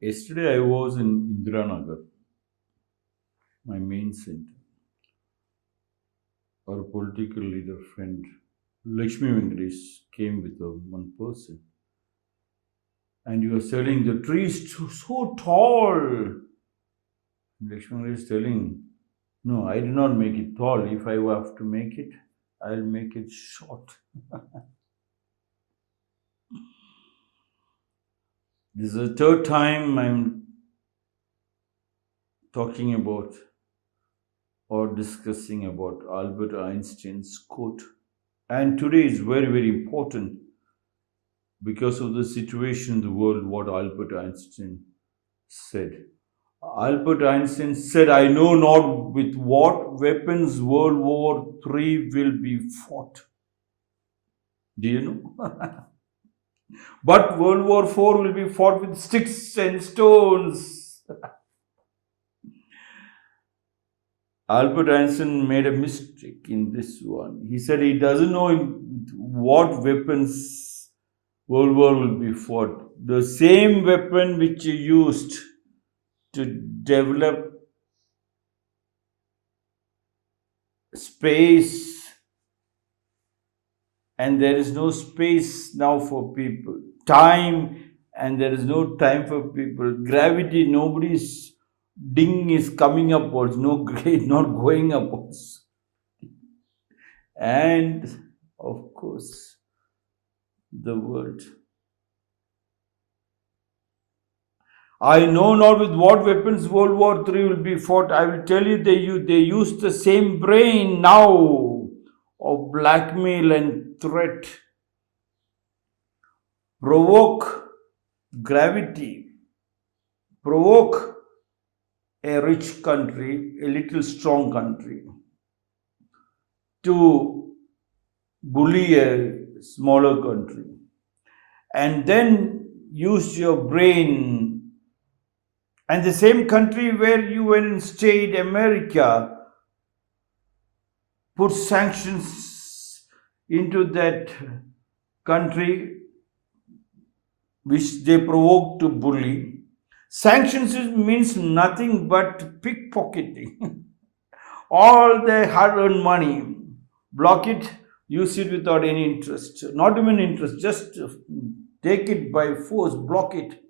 Yesterday I was in Indiranagar, my main center. Our political leader friend Lakshmi Venkatesh came with one person, and he was telling the tree is so tall. Lakshmi is telling, no, I do not make it tall. If I have to make it, I'll make it short. This is the third time I'm talking about or discussing about Albert Einstein's quote. And today is very, very important because of the situation in the world, what Albert Einstein said. Albert Einstein said, I know not with what weapons World War III will be fought. Do you know? But World War IV will be fought with sticks and stones. Albert Einstein made a mistake in this one. He said he doesn't know what weapons World War will be fought. The same weapon which he used to develop space, and there is no space now for people. Time, and there is no time for people. Gravity, nobody's ding is coming upwards, no grade, not going upwards. And of course, the world. I know not with what weapons World War III will be fought. I will tell you, they use the same brain now of blackmail and threat. Provoke gravity, provoke a rich country, a little strong country, to bully a smaller country, and then use your brain. And the same country where you went and stayed, America, put sanctions into that country which they provoked to bully. Sanctions means nothing but pickpocketing. All the hard-earned money, block it, use it without any interest. Not even interest, just take it by force, block it.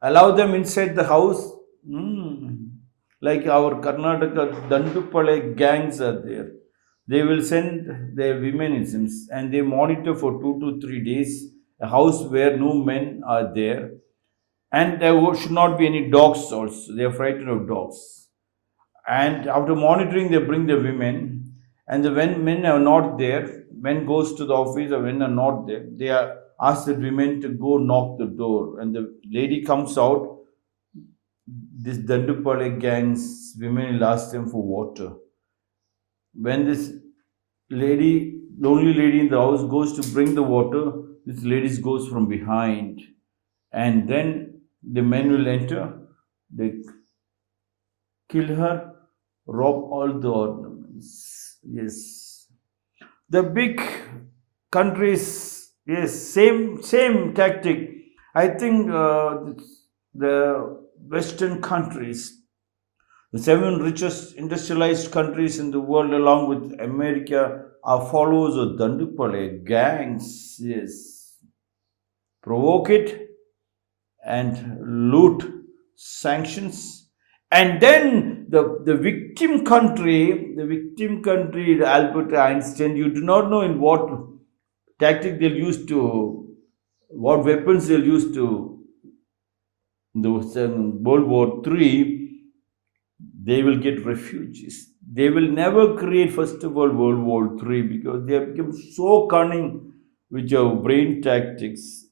Allow them inside the house. Like our Karnataka Dandupale gangs are there. They will send their women, and they monitor for 2 to 3 days a house where no men are there. And there should not be any dogs also. They are frightened of dogs. And after monitoring, they bring the women. And when men are not there, men goes to the office, or men are not there, they are ask the women to go knock the door, and the lady comes out. This Dandupale gangs women will ask them for water. When this lonely lady in the house goes to bring the water, this lady goes from behind, and then the men will enter, they kill her, rob all the ornaments. Yes, the big countries. Yes, same tactic. I think the Western countries, the 7 richest industrialized countries in the world, along with America, are followers of Dandupale gangs. Yes, provoke it and loot, sanctions, and then the victim country, Albert Einstein. You do not know in what tactic they'll use to, what weapons they'll use to the World War III. They will get refugees. They will never create, first of all, World War III, because they have become so cunning with your brain tactics,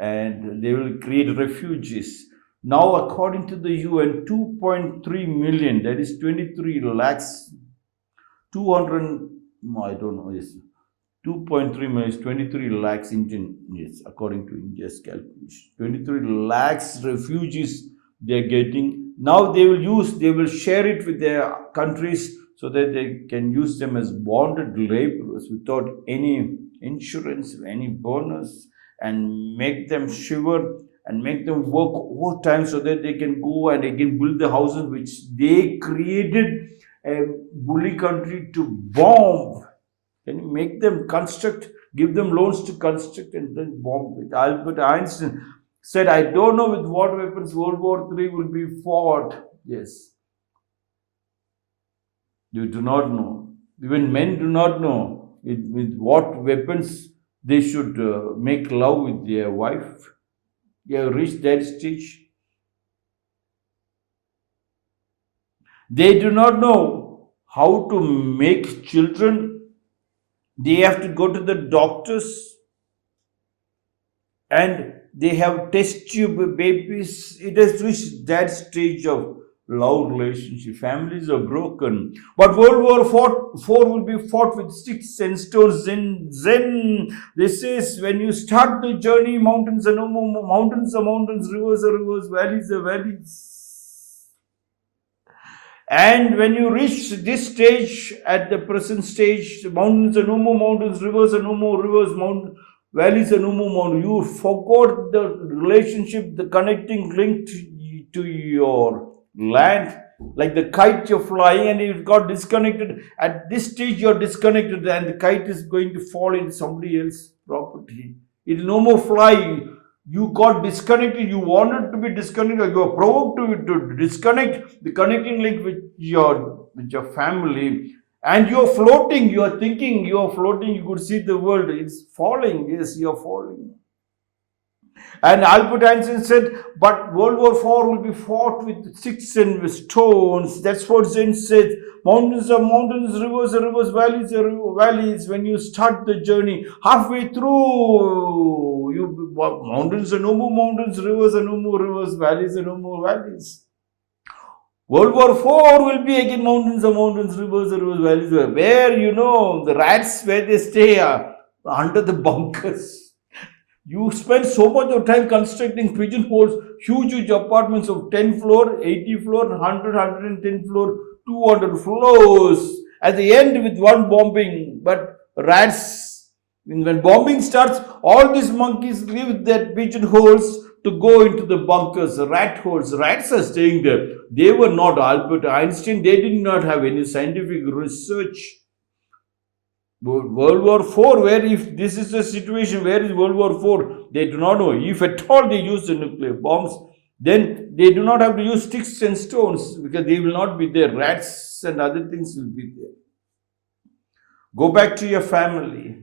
and they will create refugees. Now, according to the UN, 2.3 million, that is 23 lakhs, 200, I don't know, yes. 2.3 million is 23 lakhs Indian, yes, according to India's calculation. 23 lakhs refugees they are getting. Now they will share it with their countries so that they can use them as bonded laborers without any insurance, any bonus, and make them shiver and make them work overtime so that they can go and again build the houses which they created a bully country to bomb. Can you make them construct, give them loans to construct and then bomb it? Albert Einstein said, I don't know with what weapons World War III will be fought. Yes. You do not know. Even men do not know with what weapons they should make love with their wife. They have reached that stage. They do not know how to make children. They have to go to the doctors and they have test tube babies. It has reached that stage of love relationship. Families are broken. But World War IV will be fought with sticks and stones. Zen. This is when you start the journey, mountains are no more mountains are mountains, rivers are rivers, valleys are valleys. And when you reach this stage, at the present stage, mountains are no more mountains, rivers are no more rivers, valleys are no more mountains. You forgot the relationship, the connecting link to your land, like the kite you're flying and it got disconnected. At this stage, you're disconnected and the kite is going to fall into somebody else's property. It will no more fly. You got disconnected, you wanted to be disconnected, you were provoked to disconnect the connecting link with your family, and you're floating, you're thinking, you're floating, you could see the world, it's falling, yes, you're falling. And Albert Einstein said, but World War IV will be fought with sticks and with stones. That's what Zen said. Mountains are mountains, rivers are rivers, valleys are valleys. When you start the journey, halfway through, mountains are no more mountains, rivers are no more rivers, valleys are no more valleys. World War IV will be again mountains are mountains, rivers are rivers, valleys are where, the rats, where they stay under the bunkers. You spend so much of time constructing pigeonholes, huge apartments of 10 floor, 80 floor, 100, 110 floor, 200 floors. At the end with one bombing, but rats, when bombing starts, all these monkeys leave their pigeonholes to go into the bunkers, rat holes. Rats are staying there. They were not Albert Einstein. They did not have any scientific research. World War IV, where if this is the situation, where is World War IV? They do not know. If at all they use the nuclear bombs, then they do not have to use sticks and stones because they will not be there. Rats and other things will be there. Go back to your family.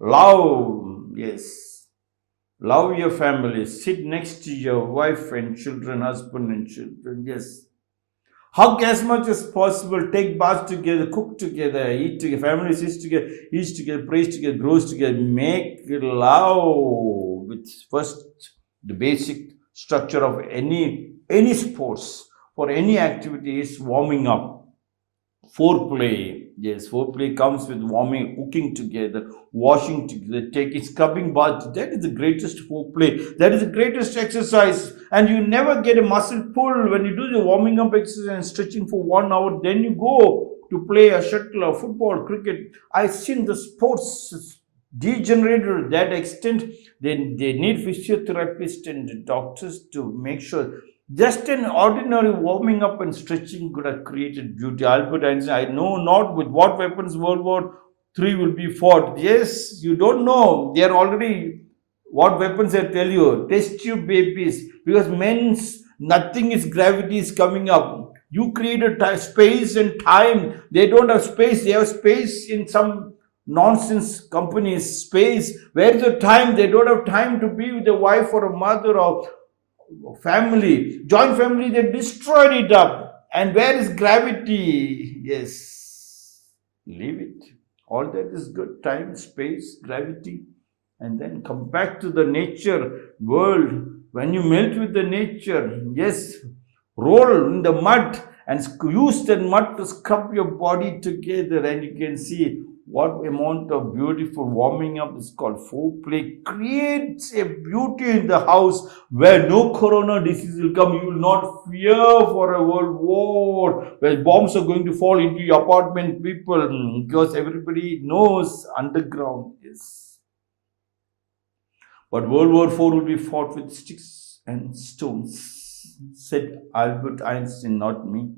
Love, yes. Love your family. Sit next to your wife and children, husband and children, yes. Hug as much as possible, take baths together, cook together, eat together, families eat together, praise together, grows together. Make love with first the basic structure of any sports for any activity is warming up. Foreplay, yes, foreplay comes with warming, cooking together, washing together, taking scrubbing bath. That is the greatest foreplay. That is the greatest exercise. And you never get a muscle pull when you do the warming up exercise and stretching for 1 hour. Then you go to play a shuttle or football, cricket. I've seen the sports degenerated to that extent. Then they need physiotherapists and doctors to make sure. Just an ordinary warming up and stretching could have created beauty. Albert Einstein, I know not with what weapons World War III will be fought. Yes, you don't know. They are already, what weapons I tell you, test tube babies. Because nothing is gravity is coming up. You create a space and time. They don't have space. They have space in some nonsense companies. Space. Where is the time? They don't have time to be with a wife or a mother or family, joint family. They destroyed it up. And where is gravity? Yes, leave it. All that is good. Time, space, gravity, and then come back to the nature world. When you melt with the nature, yes, roll in the mud and use that mud to scrub your body together, and you can see what amount of beautiful warming up is called foreplay. Creates a beauty in the house where no corona disease will come. You will not fear for a world war where bombs are going to fall into your apartment, people, because everybody knows underground is. But World War IV will be fought with sticks and stones, said Albert Einstein, not me.